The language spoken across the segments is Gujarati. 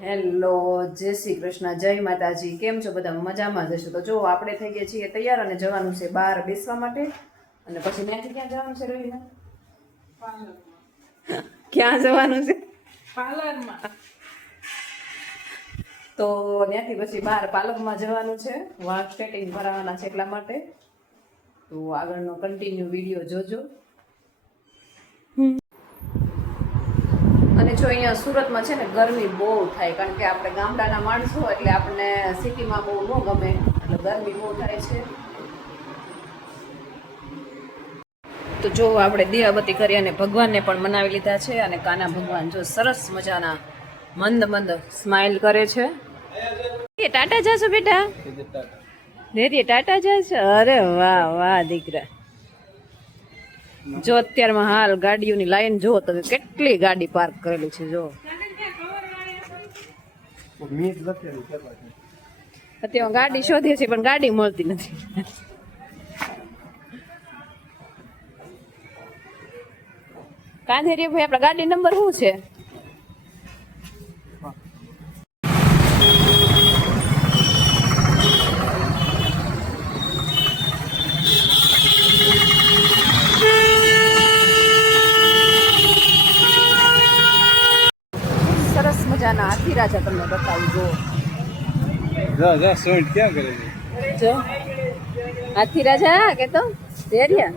હેલો, જય શ્રી કૃષ્ણ, જય માતાજી. કેમ છો બધા? મજામાં જ હશો? તો જો આપણે થઈ ગયા છીએ તૈયાર અને જવાનું છે બહાર બેસવા માટે. અને પછી ત્યાંથી ક્યાં જવાનું છે રવિના? ક્યાં જવાનું છે? પાર્લરમાં. તો ત્યાંથી પછી બહાર પાર્લરમાં જવાનું છે, વાળ સ્ટ્રેટિંગ કરાવવાના છે એટલા માટે. તો આગળનો કન્ટિન્યુ વિડીયો જોજો. અને જો અહીંયા સુરતમાં છે ને ગરમી બહુ થાય, કારણ કે આપણે ગામડાના માણસો એટલે આપણને સિટીમાં બહુ ન ગમે, એટલે ગરમી બહુ થાય છે. તો જો આપણે દીવાબત્તી કરી અને ભગવાનને પણ મનાવી લીધા છે. અને કાના ભગવાન જો સરસ મજાના મંદ મંદ સ્માઇલ કરે છે. ટાટા જાશો બેટા? ધૈર્ય ટાટા જાશો? અરે વાહ વાહ દીકરા. જો અત્યારમાં હાલ ગાડીઓની લાઈન જો તમે, કેટલી ગાડી પાર્ક કરેલી છે. જો અત્યારે ગાડી શોધીએ છીએ પણ ગાડી મળતી નથી. કાંધેરી ભાઈ, આપણા ગાડી નંબર શું છે? સરસ મજાના હાથી રાજા તમને બતાવું. જો હાથી રાજા કેતો, ધૈર્ય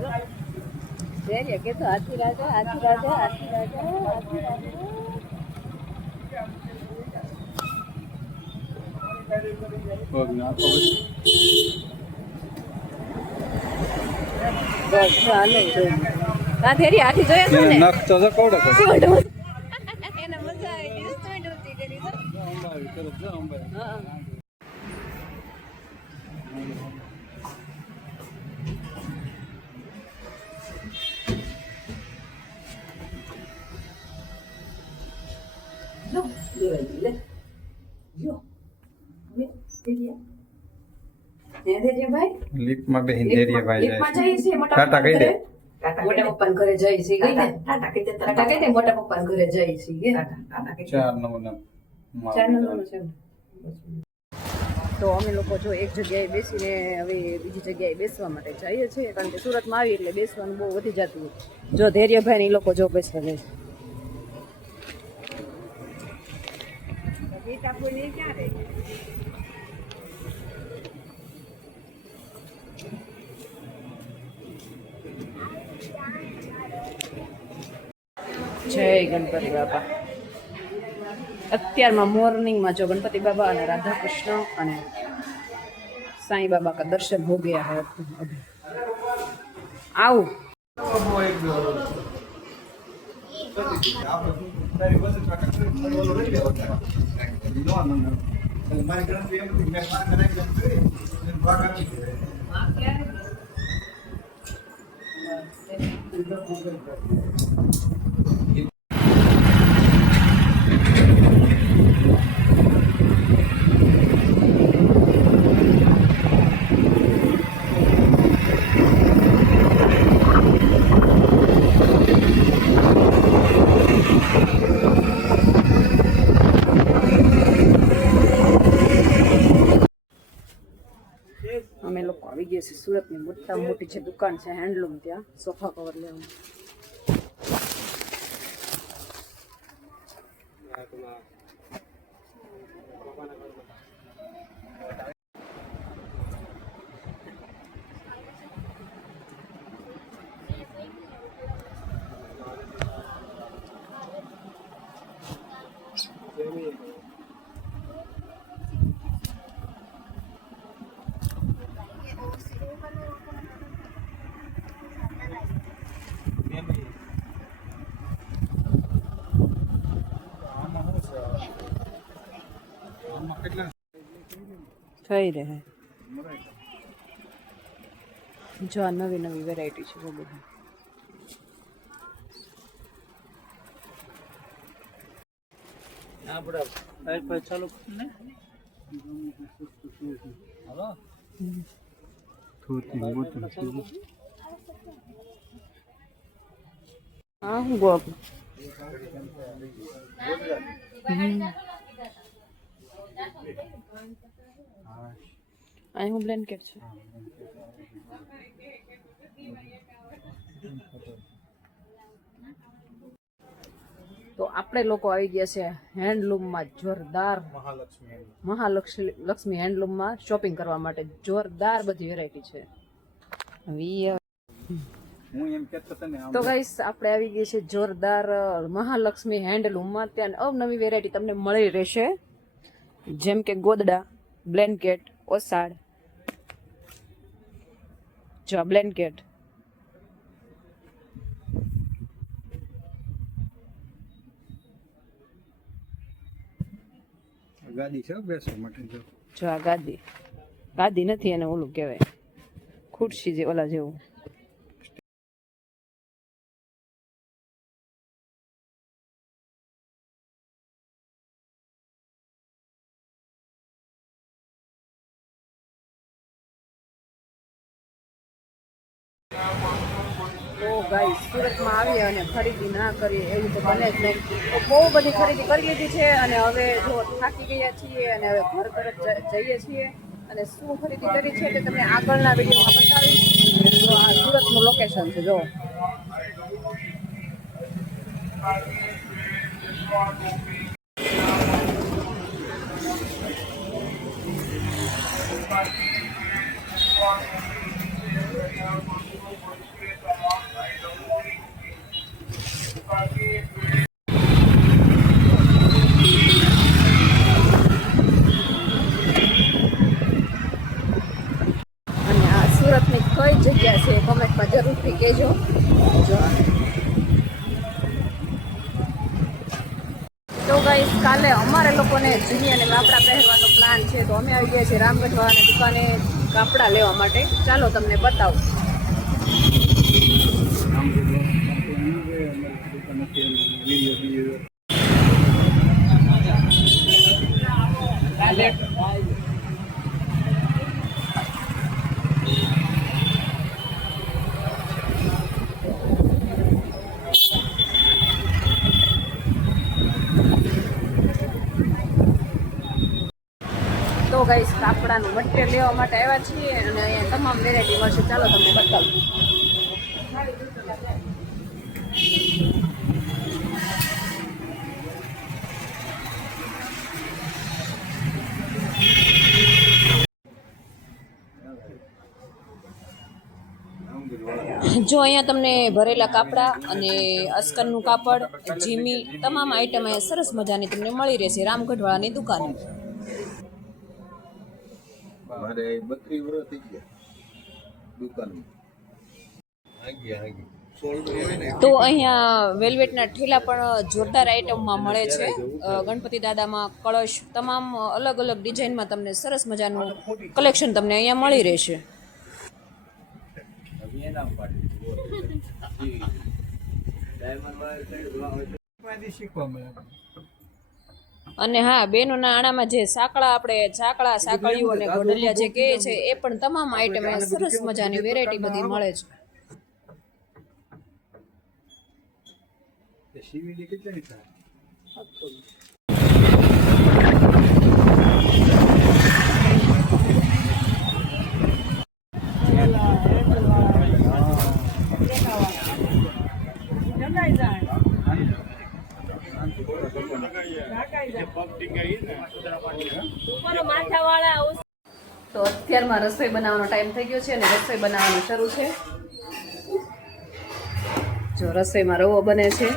ધૈર્ય કેતો, હાથી રાજા હાથી રાજા હાથી રાજા હાથી રાજા. બસ હાલો જોઈ. હા ધૈર્ય હાથી જોયા છો ને? એને મજા આવી. લીપમાં બેહીન ધૈર્યભાઈ જાય છે. ટાટા કહી દે. મોટા પપ્પાના ઘરે જઈ છે. ટાટા કહી દે. મોટા પપ્પાના ઘરે જઈ છે. 4 નંબરનો. તો અમે લોકો જો એક જગ્યાએ બેસીને હવે બીજી જગ્યાએ બેસવા માટે જઈએ છીએ, કારણ કે સુરતમાં આવી એટલે બેસવાનું બહુ વધી જતું હોય. જો ધૈર્યભાઈ ને લોકો જો બેસવા જાય. જય ગણપતિ બાપા. અત્યારમાં મોર્નિંગમાં જો ગણપતિ બાબા અને રાધા કૃષ્ણ અને સાંઈ બાબા કા દર્શન હો ગયા है. આવું અમે લોકો આવી ગયા છે સુરતની મોટામાં મોટી જે દુકાન છે હેન્ડલૂમ, ત્યાં સોફા કવર લેવાનું. થઈ રહે જો આ નવી નવી વેરાયટી છે બધી. ચાલુ ને હા હું ગોપ અહીં હું બ્લેન્કેટ છે. તો આપણે લોકો આવી ગયા છે હેન્ડલૂમમાં જોરદાર મહાલક્ષ્મી હેન્ડલૂમમાં શોપિંગ કરવા માટે. જોરદાર બધી વેરાયટી છે. તો ગાઈસ આપણે આવી ગઈ છે જોરદાર મહાલક્ષ્મી હેન્ડલૂમમાં. ત્યાં અવનવી વેરાયટી તમને મળી રહેશે, જેમ કે ગોદડા, બ્લેન્કેટ, ઓસાડ. જો બ્લેન્કેટ, ગાદી છે બેસવા માટે. જો આ ગાદી નથી, એને ઓલું કહેવાય ખુરશી જે ઓલા જેવું. તો ગાઈસ સુરતમાં આવીએ અને ખરીદી ના કરીએ એવું તો બને જ નહીં. તો બહુ બધી ખરીદી કરી લીધી છે અને હવે જો થાકી ગયા છીએ અને હવે ઘર તરફ જઈએ છીએ. અને શું ખરીદી કરી છે તે તમને આગળના વિડીયોમાં બતાવીશ. તો આ સુરતનું લોકેશન છે જો. અને આ સુરતની કઈ જગ્યા છે કોમેન્ટમાં જરૂરથી કહેજો. તો ગાઈસ કાલે અમારે લોકોને જૂની અને કાપડા પહેરવાનો પ્લાન છે. તો અમે આવી ગયા છીએ રામગઢવાળાની દુકાને કાપડા લેવા માટે. ચાલો તમને બતાવું. તો ગાઈસ કાપડાનું મટીરિયલ લેવા માટે આવ્યા છીએ અને અહીંયા તમામ વેરાયટી મળશે. ચાલો તમને બતાવું. જો અહીંયા તમને ભરેલા કાપડા અને અસ્કરનું કાપડ, જીમી, તમામ આઈટમ અહીંયા સરસ મજાની તમને મળી રહેશે રામગઢવાળાની દુકાને. મારે 32 વર્ષ થઈ ગયા દુકાનમાં. તો અહીંયા વેલ્વેટના ઠેલા પણ જોરદાર આઈટમમાં મળે છે. ગણપતિ દાદામાં કળશ, તમામ અલગ અલગ ડિઝાઇનમાં તમને સરસ મજાનું કલેક્શન તમને અહીંયા મળી રહેશે. અને હા, બેનોના આણામાં જે સાંકળીઓ અને ગોડલિયા જે કહે છે એ પણ તમામ આઈટમ સરસ મજાની વેરાયટી બધી મળે છે. તો અત્યારમાં રસોઈ બનાવવાનો ટાઈમ થઈ ગયો છે અને રસોઈ બનાવવાનું શરૂ છે. જો રસોઈમાં રવો બને છે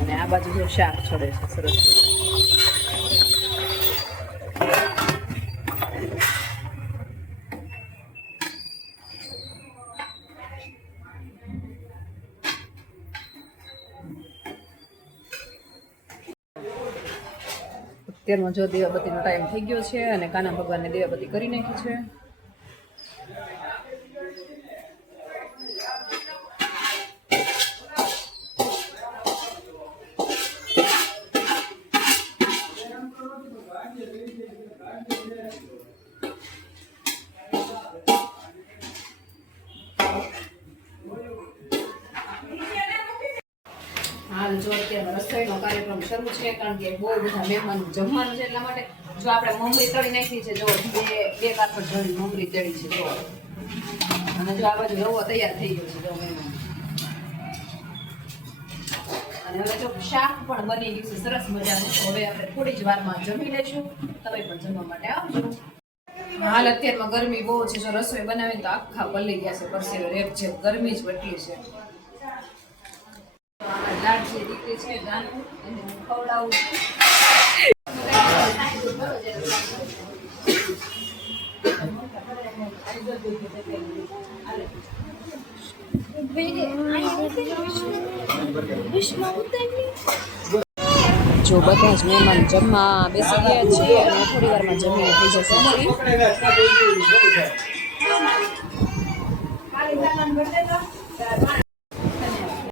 અને આ બાજુ જો શાક છોડે છે સરસ. અત્યારમાં જો દીવાબત્તીનો ટાઈમ થઈ ગયો છે અને કાના ભગવાનને દીવાબત્તી કરી નાખી છે. હાલ જો અત્યારે રસોઈનો કાર્યક્રમ કરવું છે કારણ કે બહુ બધા મહેમાન જમવાનું છે એટલા માટે જો આપણે મમરી તળી નાખી છે જો બે કાપડ ઢળી મમરી તળી છે જો અને જો આ બાજુ રવો તૈયાર થઈ ગયો છે જો મહેમાન અને હવે જો શાક પણ બની ગયું છે સરસ મજાનું તો હવે આપણે થોડી જ વારમાં જમી લઈશું તમે પણ જમવા માટે આવજો હાલ અત્યારમાં ગરમી બહુ છે જો રસોઈ બનાવીને તો આખા પલળી ગયા છે પરસેવો રેપ છે ગરમી જ વટલી છે લાડજી દીકરી છે જાનુ એને હું ખવડાવું જો બધા જ મહેમાન જમવા બેસી ગયા છે અને થોડી વારમાં જમીને થઈ જશે ફ્રી